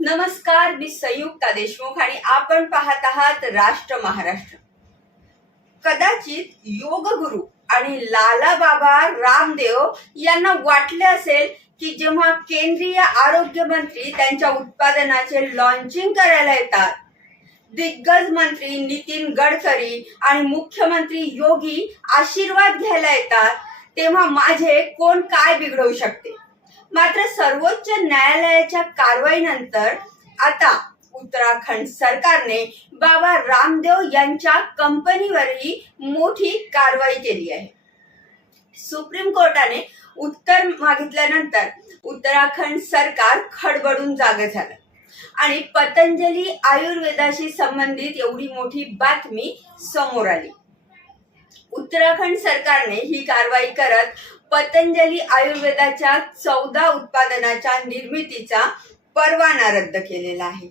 नमस्कार मी संयुक्ता देशमुख आणि आपण पाहत आहात राष्ट्र महाराष्ट्र. कदाचित योग गुरु आणि लाला बाबा रामदेव यांना वाटले असेल की जेव्हा केंद्रीय आरोग्य मंत्री त्यांच्या उत्पादनाचे लॉन्चिंग करायला येतात दिग्गज मंत्री नितीन गडकरी आणि मुख्यमंत्री योगी आशीर्वाद घ्यायला येतात तेव्हा माझे कोण काय बिघडवू शकते? मात्र सर्वोच्च न्यायालयाच्या कारवाईनंतर आता उत्तराखंड सरकारने बाबा रामदेव यांच्या कंपनीवरही मोठी कारवाई केली आहे. सुप्रीम कोर्टाने उत्तर मागितल्यानंतर उत्तराखंड सरकार खडबडून जाग झालं. आणि पतंजली आयुर्वेदाशी संबंधित एवढी मोठी बातमी समोर आली. उत्तराखंड सरकारने ही कारवाई करत पतंजली आयुर्वेदाच्या चौदा उत्पादनाच्या निर्मितीचा परवाना रद्द केलेला आहे.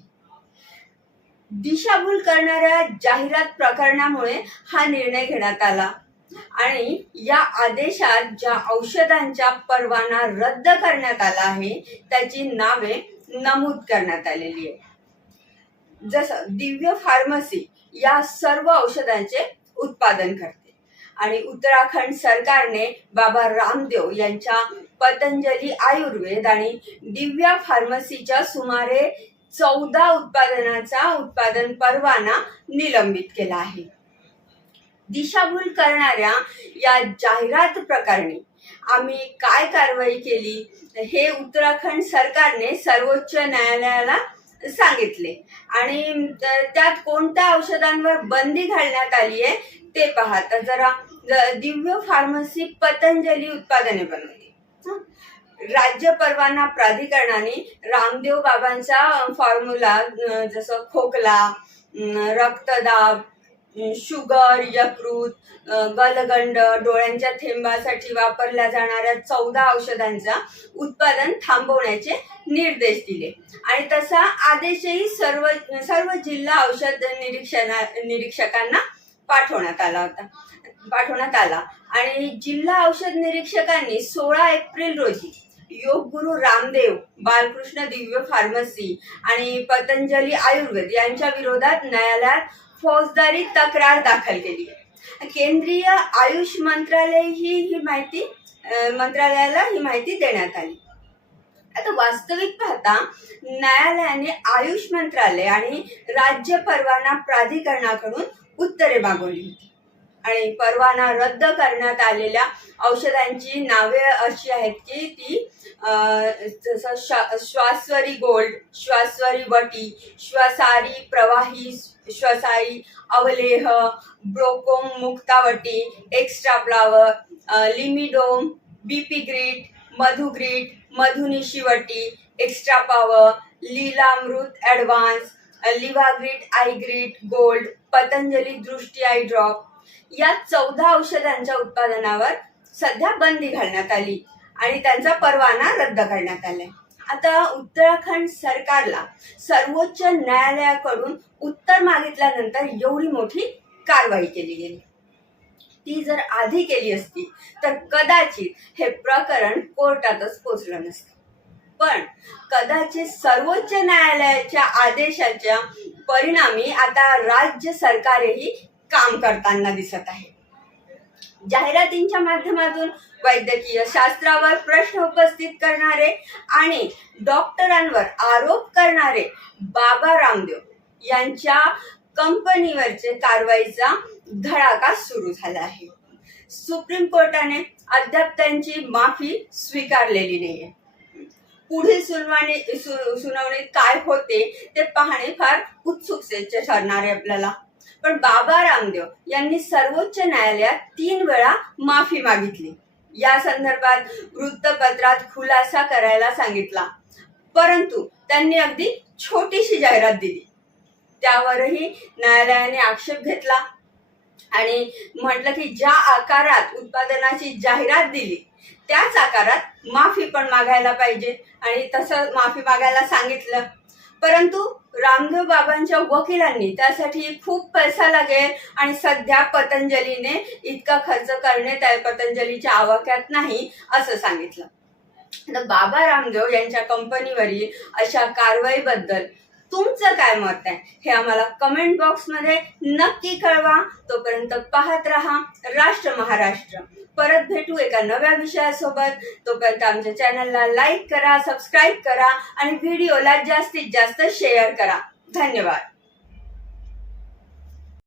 दिशाभूल करणाऱ्या जाहिरात प्रकरणामुळे हा निर्णय घेण्यात आला आणि या आदेशात ज्या औषधांचा परवाना रद्द करण्यात आला आहे त्याची नावे नमूद करण्यात आलेली आहे जसं दिव्य फार्मसी या सर्व औषधांचे उत्पादन करते. आणि उत्तराखंड सरकारने बाबा रामदेव यांच्या पतंजली आयुर्वेद आणि दिव्या फार्मसीच्या सुमारे चौदा उत्पादनाचा उत्पादन परवाना निलंबित केला आहे. दिशाभूल करणाऱ्या या जाहिरात प्रकरणी आम्ही काय कारवाई केली हे उत्तराखंड सरकारने सर्वोच्च न्यायालयाला सांगितले. आणि त्यात कोणत्या औषधांवर बंदी घालण्यात आली आहे ते पाहता जरा दिव्य फार्मसी पतंजली उत्पादने बनवते राज्य परवाना प्राधिकरणाने रामदेव बाबांचा फॉर्म्युला जसं खोकला रक्तदाब शुगर यकृत गलगंड डोळ्यांच्या थेंबासाठी वापरल्या जाणाऱ्या चौदा औषधांचा उत्पादन थांबवण्याचे निर्देश दिले. आणि तसा आदेशही सर्व सर्व जिल्हा औषध निरीक्षणा निरीक्षकांना पाठवण्यात आला होता. पाठवण्यात आला. आणि जिल्हा औषध निरीक्षकांनी सोळा एप्रिल रोजी योग गुरु रामदेव बालकृष्ण दिव्य फार्मसी आणि पतंजली आयुर्वेद यांच्या विरोधात न्यायालयात फौजदारी तक्रार दाखल केली. केंद्रीय आयुष मंत्रालय ही ही माहिती मंत्रालयाला ही माहिती देण्यात आली. आता वास्तविक पाहता न्यायालयाने आयुष मंत्रालय आणि राज्य परवाना प्राधिकरणाकडून उत्तरे मागवली होती. आणि परवाना रद्द करण्यात आलेल्या औषधांची नावे अशी आहेत की ती जसं श्वा- श्वासवरी गोल्ड श्वासवरी वटी श्वासारी प्रवाही श्वासारी अवलेह ब्रोकोम मुक्तावटी एक्स्ट्रा फ्लावर लिमिडोम बीपी ग्रीट मधुग्रीट मधुनिशीवटी एक्स्ट्रा पॉवर लीलामृत ॲडव्हान्स लिव्हाग्रीट आयग्रीट gold Patanjali Drishti eye drop या चौदा औषधांच्या उत्पादनावर सध्या बंदी घालण्यात आली आणि त्यांचा परवाना रद्द करण्यात आलाय. आता उत्तराखंड सरकारला सर्वोच्च न्यायालयाकडून उत्तर मागितल्यानंतर एवढी मोठी कारवाई केली गेली. ती जर आधी केली असती तर कदाचित हे प्रकरण कोर्टातच पोचलं नसतं. पण कदाचित सर्वोच्च न्यायालयाच्या आदेशाच्या परिणामी आता राज्य सरकारही काम करताना दिसत आहे. जाहिरातींच्या माध्यमातून वैद्यकीय शास्त्रावर प्रश्न उपस्थित करणारे आणि डॉक्टरांवर आरोप करणारे बाबा रामदेव यांच्या कंपनीवरचे कारवाईचा धडाका सुरू झाला आहे. सुप्रीम कोर्टाने अद्याप त्यांची माफी स्वीकारलेली नाहीये. पुढील सुनावणी सु- सुनावणीत काय होते ते पाहणे फार उत्सुकतेचे ठरणार आहे आपल्याला. पण बाबा रामदेव यांनी सर्वोच्च न्यायालयात तीन वेळा माफी मागितली. या संदर्भात वृत्तपत्रात खुलासा करायला सांगितला. परंतु त्यांनी अगदी छोटीशी जाहिरात दिली. त्यावरही न्यायालयाने आक्षेप घेतला. आणि म्हटलं की ज्या आकारात उत्पादनाची जाहिरात दिली त्याच आकारात माफी पण मागायला पाहिजे. आणि तसं माफी मागायला सांगितलं. परंतु रामदेव बाबांच्या वकिलांनी त्यासाठी खूप पैसा लागेल आणि सध्या पतंजलीने इतका खर्च करणे त्या पतंजलीच्या आवाक्यात नाही असं सांगितलं. तर बाबा रामदेव यांच्या कंपनीवरील अशा कारवाईबद्दल तुमचं काय मत आहे? हे आम्हाला कमेंट बॉक्समध्ये नक्की कळवा. तोपर्यंत पाहत राहा राष्ट्र महाराष्ट्र. परत भेटू एका नव्या विषयासोबत. तोपर्यंत आमच्या चॅनलला लाईक करा सबस्क्राईब करा आणि व्हिडिओला जास्तीत जास्त शेअर करा. धन्यवाद.